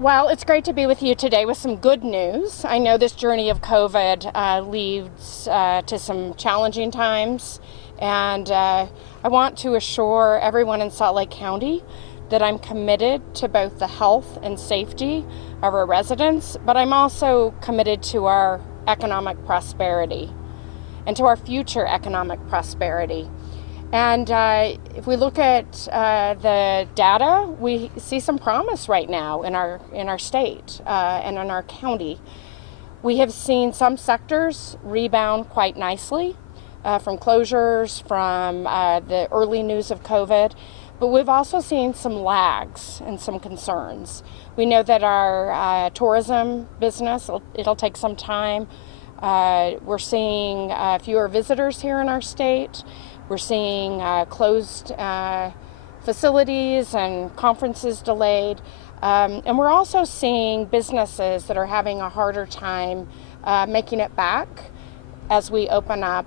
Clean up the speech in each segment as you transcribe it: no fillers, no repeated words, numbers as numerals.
Well, it's great to be with you today with some good news. I know this journey of COVID leads to some challenging times, and I want to assure everyone in Salt Lake County that I'm committed to both the health and safety of our residents, but I'm also committed to our economic prosperity and to our future economic prosperity. And if we look at the data, we see some promise right now in our state and in our county. We have seen some sectors rebound quite nicely from closures, from the early news of COVID, but we've also seen some lags and some concerns. We know that our tourism business, it'll take some time. We're seeing fewer visitors here in our state. We're seeing closed facilities and conferences delayed. And we're also seeing businesses that are having a harder time making it back as we open up,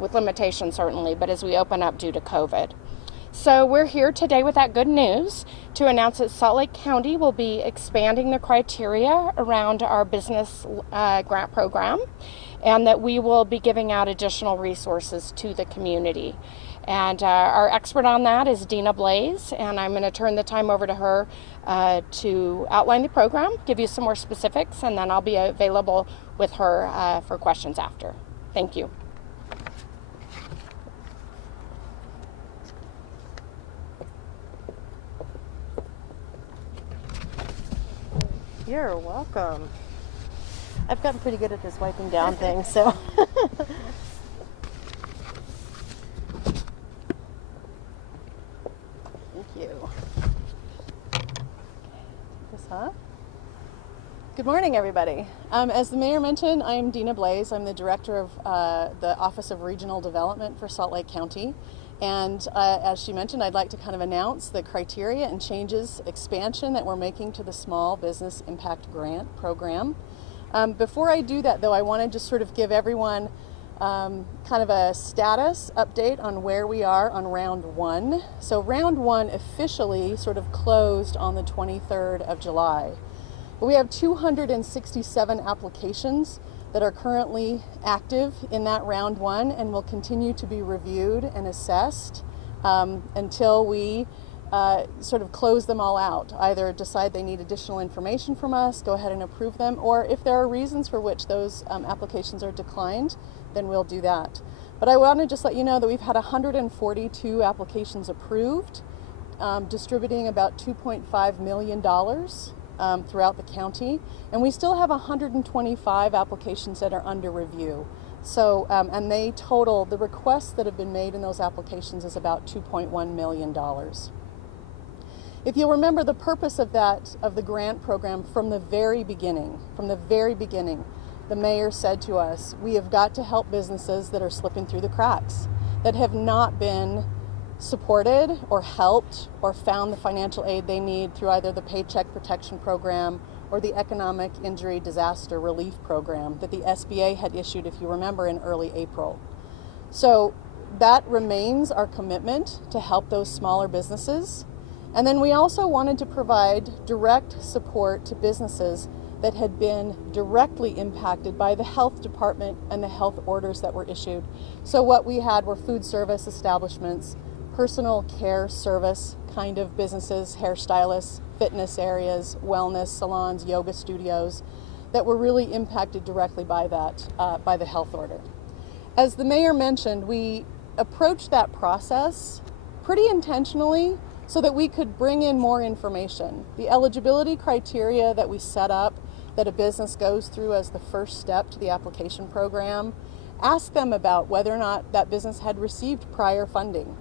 with limitations certainly, but as we open up due to COVID. So we're here today with that good news to announce that Salt Lake County will be expanding the criteria around our business grant program, and that we will be giving out additional resources to the community. And our expert on that is Dina Blaze, and I'm going to turn the time over to her to outline the program, give you some more specifics, and then I'll be available with her for questions after. Thank you. You're welcome. I've gotten pretty good at this wiping down thing, so. Thank you. This, huh? Good morning, everybody. As the mayor mentioned, I'm Dina Blaze. I'm the director of the Office of Regional Development for Salt Lake County. And as she mentioned, I'd like to kind of announce the criteria and changes, expansion that we're making to the Small Business Impact Grant Program. Before I do that, though, I want to just sort of give everyone kind of a status update on where we are on round one. So round one officially sort of closed on the 23rd of July. But we have 267 applications that are currently active in that round one and will continue to be reviewed and assessed until we sort of close them all out. Either decide they need additional information from us, go ahead and approve them, or if there are reasons for which those applications are declined, then we'll do that. But I want to just let you know that we've had 142 applications approved, distributing about $2.5 million throughout the county, and we still have 125 applications that are under review. So, and they total, the requests that have been made in those applications is about $2.1 million. If you'll remember, the purpose of the grant program from the very beginning, the mayor said to us, we have got to help businesses that are slipping through the cracks, that have not been supported or helped or found the financial aid they need through either the Paycheck Protection Program or the Economic Injury Disaster Relief Program that the SBA had issued, if you remember, in early April. So that remains our commitment to help those smaller businesses. And then we also wanted to provide direct support to businesses that had been directly impacted by the health department and the health orders that were issued. So what we had were food service establishments, personal care service kind of businesses, hairstylists, fitness areas, wellness salons, yoga studios that were really impacted directly by that, by the health order. As the mayor mentioned, we approached that process pretty intentionally so that we could bring in more information. The eligibility criteria that we set up that a business goes through as the first step to the application program, ask them about whether or not that business had received prior funding.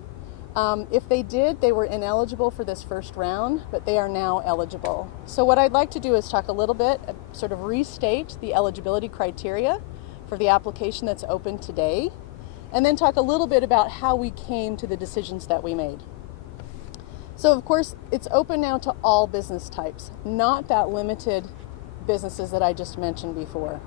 If they did, they were ineligible for this first round, but they are now eligible. So what I'd like to do is talk a little bit, sort of restate the eligibility criteria for the application that's open today, and then talk a little bit about how we came to the decisions that we made. So of course, it's open now to all business types, not that limited businesses that I just mentioned before.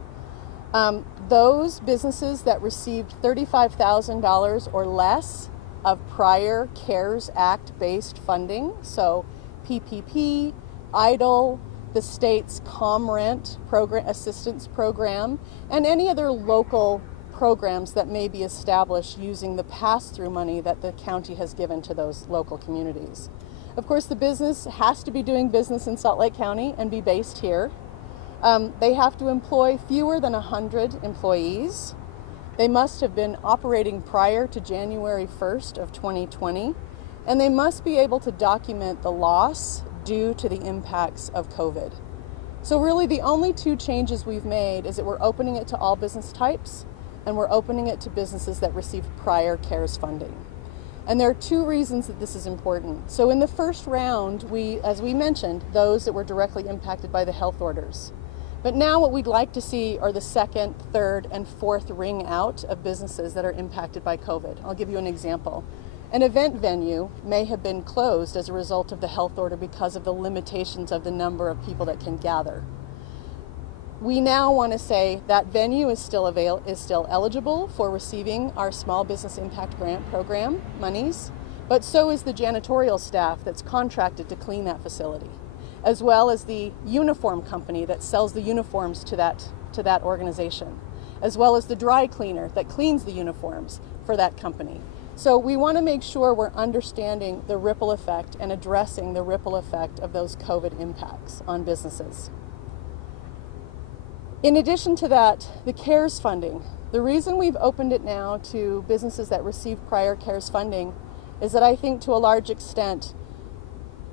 Those businesses that received $35,000 or less of prior CARES Act-based funding, so PPP, EIDL, the state's ComRent program, assistance program, and any other local programs that may be established using the pass-through money that the county has given to those local communities. Of course, the business has to be doing business in Salt Lake County and be based here. They have to employ fewer than 100 employees. They must have been operating prior to January 1st of 2020, and they must be able to document the loss due to the impacts of COVID. So really the only two changes we've made is that we're opening it to all business types, and we're opening it to businesses that received prior CARES funding. And there are two reasons that this is important. So in the first round, as we mentioned, those that were directly impacted by the health orders. But now what we'd like to see are the second, third, and fourth ring out of businesses that are impacted by COVID. I'll give you an example. An event venue may have been closed as a result of the health order because of the limitations of the number of people that can gather. We now want to say that venue is still eligible for receiving our Small Business Impact Grant Program monies, but so is the janitorial staff that's contracted to clean that facility, as well as the uniform company that sells the uniforms to that organization, as well as the dry cleaner that cleans the uniforms for that company. So we want to make sure we're understanding the ripple effect and addressing the ripple effect of those COVID impacts on businesses. In addition to that, the CARES funding. The reason we've opened it now to businesses that received prior CARES funding is that I think to a large extent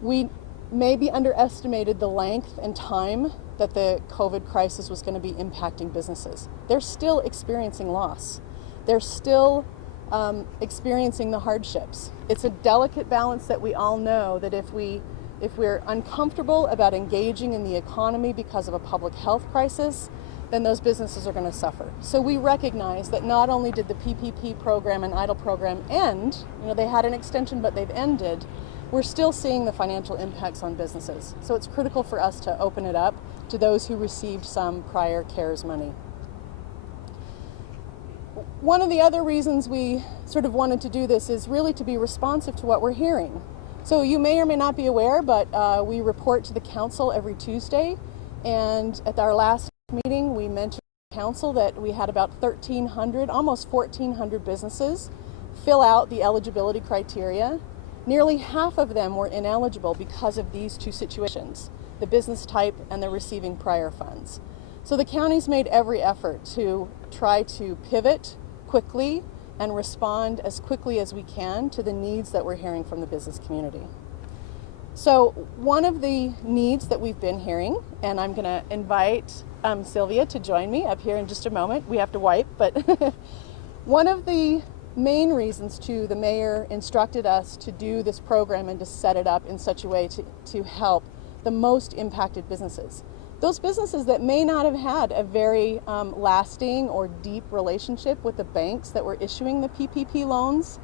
we maybe underestimated the length and time that the COVID crisis was going to be impacting businesses. They're still experiencing loss. They're still experiencing the hardships. It's a delicate balance that we all know that if we're uncomfortable about engaging in the economy because of a public health crisis, then those businesses are going to suffer. So we recognize that not only did the PPP program and EIDL program end, they had an extension, but they've ended, we're still seeing the financial impacts on businesses. So it's critical for us to open it up to those who received some prior CARES money. One of the other reasons we sort of wanted to do this is really to be responsive to what we're hearing. So you may or may not be aware, but we report to the council every Tuesday, and at our last meeting we mentioned to the council that we had about 1,300, almost 1,400 businesses fill out the eligibility criteria. Nearly half of them were ineligible because of these two situations, the business type and the receiving prior funds. So the county's made every effort to try to pivot quickly and respond as quickly as we can to the needs that we're hearing from the business community. So one of the needs that we've been hearing, and I'm going to invite Sylvia to join me up here in just a moment. We have to wipe, but one of the main reasons the mayor instructed us to do this program and to set it up in such a way to help the most impacted businesses. Those businesses that may not have had a very lasting or deep relationship with the banks that were issuing the PPP loans,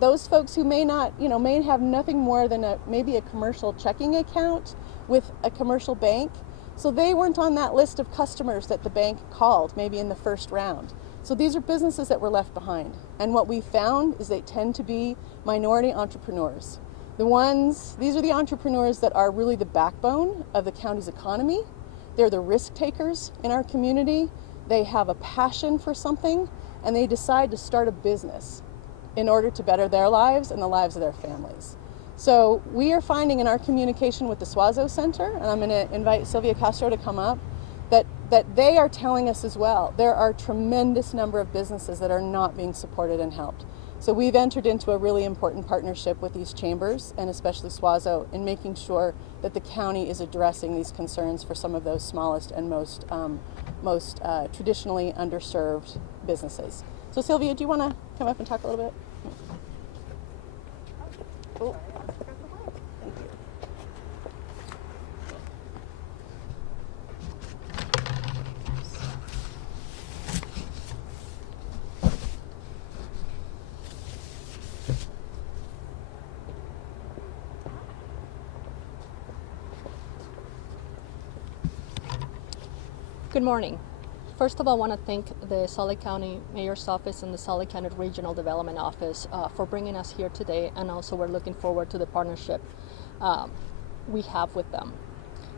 those folks who may have nothing more than maybe a commercial checking account with a commercial bank. So they weren't on that list of customers that the bank called maybe in the first round. So these are businesses that were left behind. And what we found is they tend to be minority entrepreneurs. These are the entrepreneurs that are really the backbone of the county's economy. They're the risk takers in our community. They have a passion for something, and they decide to start a business in order to better their lives and the lives of their families. So we are finding in our communication with the Suazo Center, and I'm going to invite Sylvia Castro to come up, that they are telling us as well, there are a tremendous number of businesses that are not being supported and helped. So we've entered into a really important partnership with these chambers, and especially Suazo, in making sure that the county is addressing these concerns for some of those smallest and most traditionally underserved businesses. So Sylvia, do you want to come up and talk a little bit? Oh. Thank you. Good morning. First of all, I want to thank the Salt Lake County Mayor's Office and the Salt Lake County Regional Development Office for bringing us here today, and also we're looking forward to the partnership we have with them.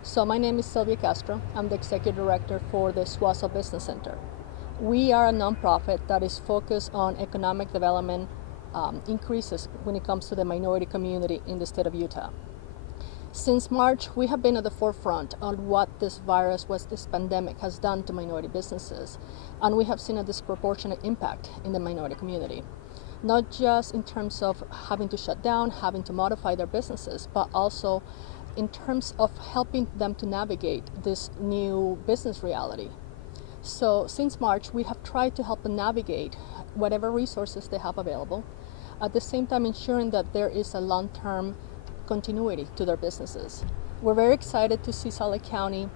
So my name is Sylvia Castro. I'm the Executive Director for the Suazo Business Center. We are a nonprofit that is focused on economic development increases when it comes to the minority community in the state of Utah. Since March, we have been at the forefront on what this pandemic has done to minority businesses, and we have seen a disproportionate impact in the minority community. Not just in terms of having to shut down, having to modify their businesses, but also in terms of helping them to navigate this new business reality. So since March, we have tried to help them navigate whatever resources they have available, at the same time ensuring that there is a long-term continuity to their businesses. We're very excited to see Salt Lake County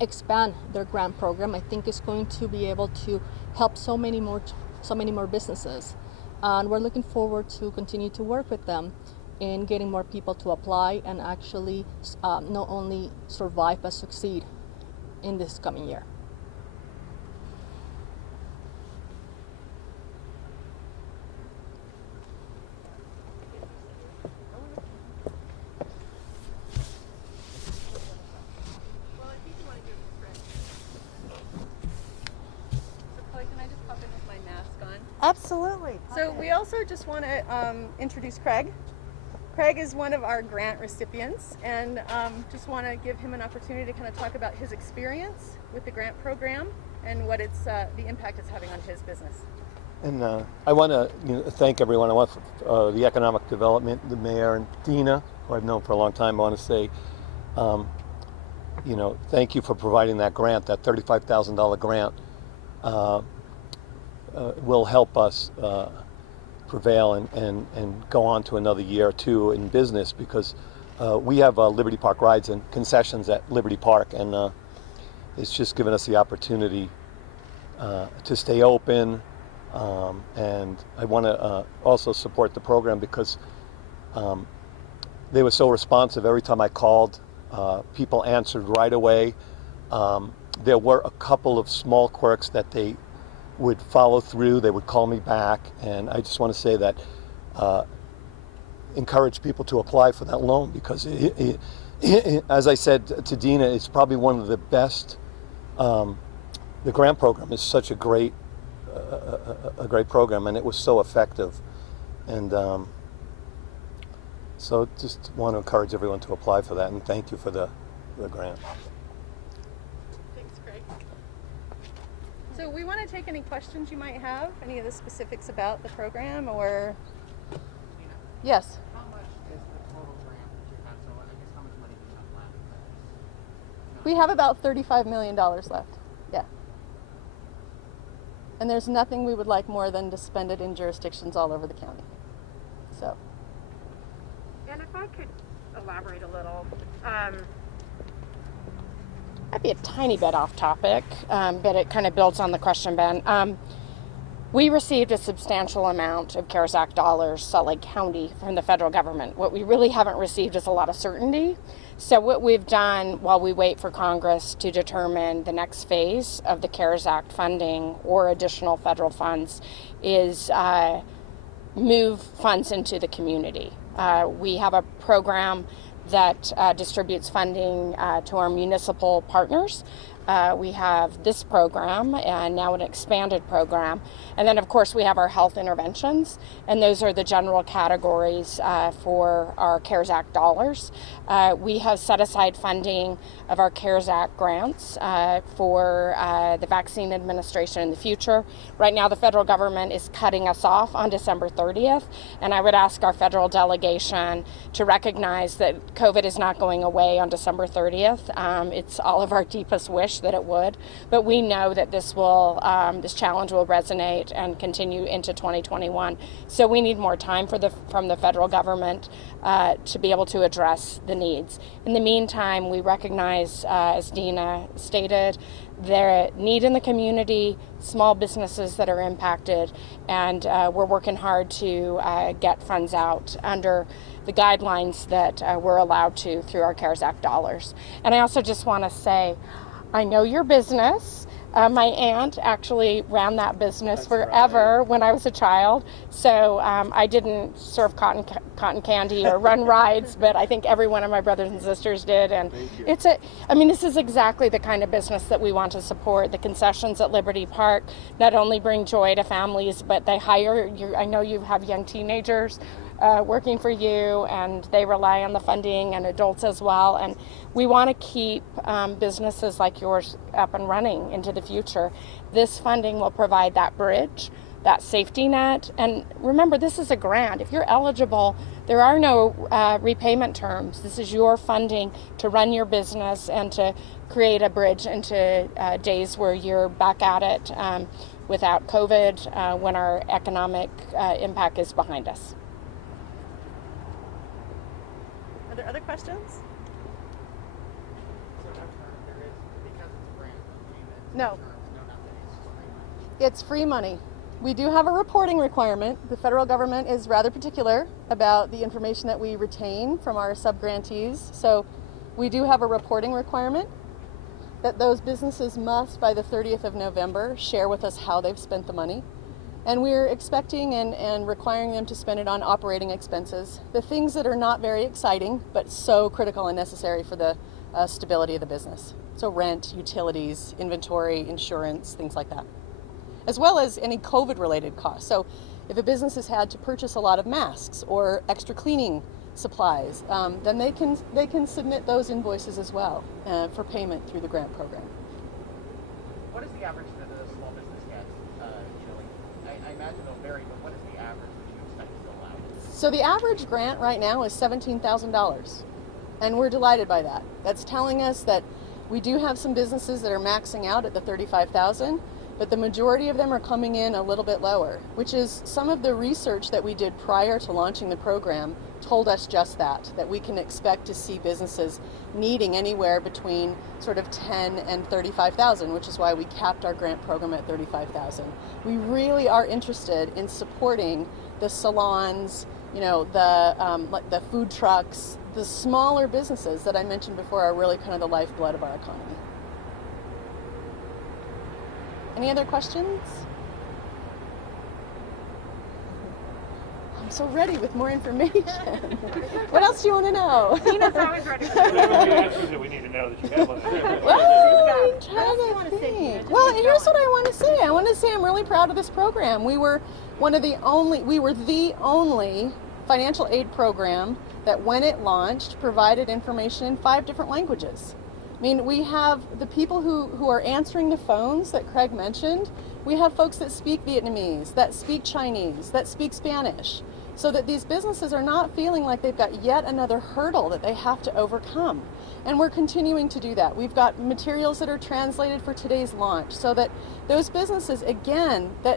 expand their grant program. I think it's going to be able to help so many more businesses. And we're looking forward to continue to work with them in getting more people to apply and actually not only survive but succeed in this coming year. Absolutely. So we also just want to introduce Craig. Craig is one of our grant recipients, and just want to give him an opportunity to kind of talk about his experience with the grant program and what it's the impact it's having on his business. And I want to thank everyone. I want the economic development, the mayor, and Dina, who I've known for a long time. I want to say, thank you for providing that grant, that $35,000 grant. Will help us prevail and go on to another year or two in business, because we have Liberty Park rides and concessions at Liberty Park, and it's just given us the opportunity to stay open. And I want to also support the program because they were so responsive. Every time I called, people answered right away. There were a couple of small quirks that they would follow through. They would call me back, and I just want to say that encourage people to apply for that loan, because as I said to Dina, it's probably one of the best. The grant program is such a great program, and it was so effective, and so just want to encourage everyone to apply for that, and thank you for the grant. So we want to take any questions you might have, any of the specifics about the program, or yes. How much is the total grant that you have? So I guess how much money do you have left? We have about $35 million left. Yeah. And there's nothing we would like more than to spend it in jurisdictions all over the county. So. And if I could elaborate a little. I'd be a tiny bit off topic, but it kind of builds on the question, Ben. We received a substantial amount of CARES Act dollars, Salt Lake County, from the federal government. What we really haven't received is a lot of certainty. So what we've done while we wait for Congress to determine the next phase of the CARES Act funding or additional federal funds is move funds into the community. We have a program that distributes funding to our municipal partners. We have this program and now an expanded program. And then, of course, we have our health interventions, and those are the general categories for our CARES Act dollars. We have set aside funding of our CARES Act grants for the vaccine administration in the future. Right now, the federal government is cutting us off on December 30th, and I would ask our federal delegation to recognize that COVID is not going away on December 30th. It's all of our deepest wish that it would, but we know that this challenge will resonate and continue into 2021. So we need more time from the federal government to be able to address the needs. In the meantime, we recognize, as Dina stated, their need in the community, small businesses that are impacted, and we're working hard to get funds out under the guidelines that we're allowed to through our CARES Act dollars. And I also just want to say, I know your business. My aunt actually ran that business forever when I was a child, so I didn't serve cotton candy or run rides, but I think every one of my brothers and sisters did. And this is exactly the kind of business that we want to support. The concessions at Liberty Park not only bring joy to families, but they hire you. I know you have young teenagers working for you, and they rely on the funding, and adults as well. And we want to keep businesses like yours up and running into the future. This funding will provide that bridge, that safety net. And remember, this is a grant. If you're eligible, there are no repayment terms. This is your funding to run your business and to create a bridge into days where you're back at it without COVID, when our economic impact is behind us. Are there other questions? So no term, there is, because it's a grant, No. terms, no nothing, it's just free money. It's free money. We do have a reporting requirement. The federal government is rather particular about the information that we retain from our subgrantees. So we do have a reporting requirement that those businesses must, by the 30th of November, share with us how they've spent the money. And we're expecting and requiring them to spend it on operating expenses, the things that are not very exciting, but so critical and necessary for the stability of the business. So rent, utilities, inventory, insurance, things like that, as well as any COVID-related costs. So if a business has had to purchase a lot of masks or extra cleaning supplies, then they can submit those invoices as well for payment through the grant program. What is the average that a small business gets? I imagine it'll vary, but what is the average that you expect to fill out? So the average grant right now is $17,000, and we're delighted by that. That's telling us that we do have some businesses that are maxing out at the $35,000, but the majority of them are coming in a little bit lower, which is some of the research that we did prior to launching the program told us just that we can expect to see businesses needing anywhere between sort of 10 and 35,000, which is why we capped our grant program at 35,000. We really are interested in supporting the salons, the food trucks, the smaller businesses that I mentioned before are really kind of the lifeblood of our economy. Any other questions? I'm so ready with more information. What else do you want to know? Tina's always ready. Whatever the answers that we need to know that you have on there. Well, I'm trying to think. Well, here's what I want to say. I want to say I'm really proud of this program. We were the only financial aid program that, when it launched, provided information in 5 different languages. I mean, we have the people who are answering the phones that Craig mentioned. We have folks that speak Vietnamese, that speak Chinese, that speak Spanish, so that these businesses are not feeling like they've got yet another hurdle that they have to overcome. And we're continuing to do that. We've got materials that are translated for today's launch, so that those businesses, again, the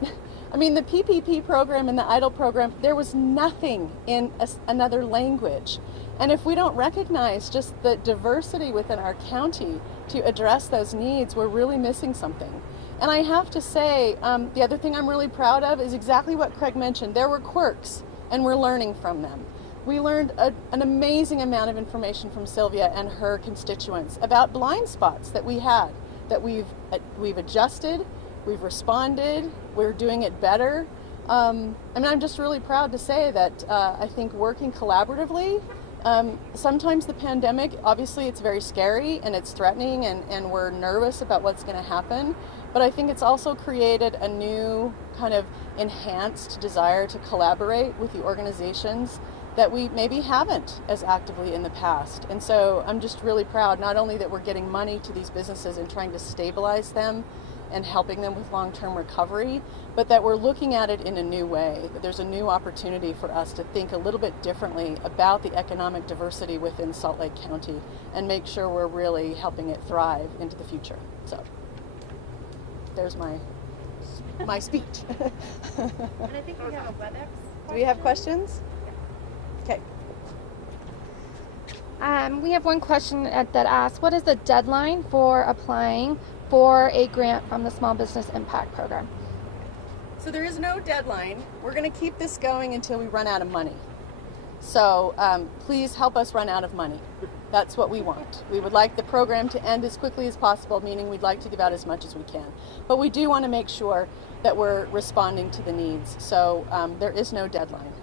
PPP program and the EIDL program, there was nothing in another language. And if we don't recognize just the diversity within our county to address those needs, we're really missing something. And I have to say, the other thing I'm really proud of is exactly what Craig mentioned. There were quirks, and we're learning from them. We learned an amazing amount of information from Sylvia and her constituents about blind spots that we had, that we've adjusted, we've responded, we're doing it better. I'm just really proud to say that I think working collaboratively, sometimes the pandemic, obviously it's very scary and it's threatening and we're nervous about what's going to happen, but I think it's also created a new kind of enhanced desire to collaborate with the organizations that we maybe haven't as actively in the past. And so I'm just really proud, not only that we're getting money to these businesses and trying to stabilize them and helping them with long-term recovery, but that we're looking at it in a new way, that there's a new opportunity for us to think a little bit differently about the economic diversity within Salt Lake County and make sure we're really helping it thrive into the future. So there's my speech. And I think we have a WebEx. Do we have questions? Okay. We have one question that asks, what is the deadline for applying for a grant from the Small Business Impact Program? So there is no deadline. We're going to keep this going until we run out of money. So please help us run out of money. That's what we want. We would like the program to end as quickly as possible, meaning we'd like to give out as much as we can. But we do want to make sure that we're responding to the needs. So there is no deadline.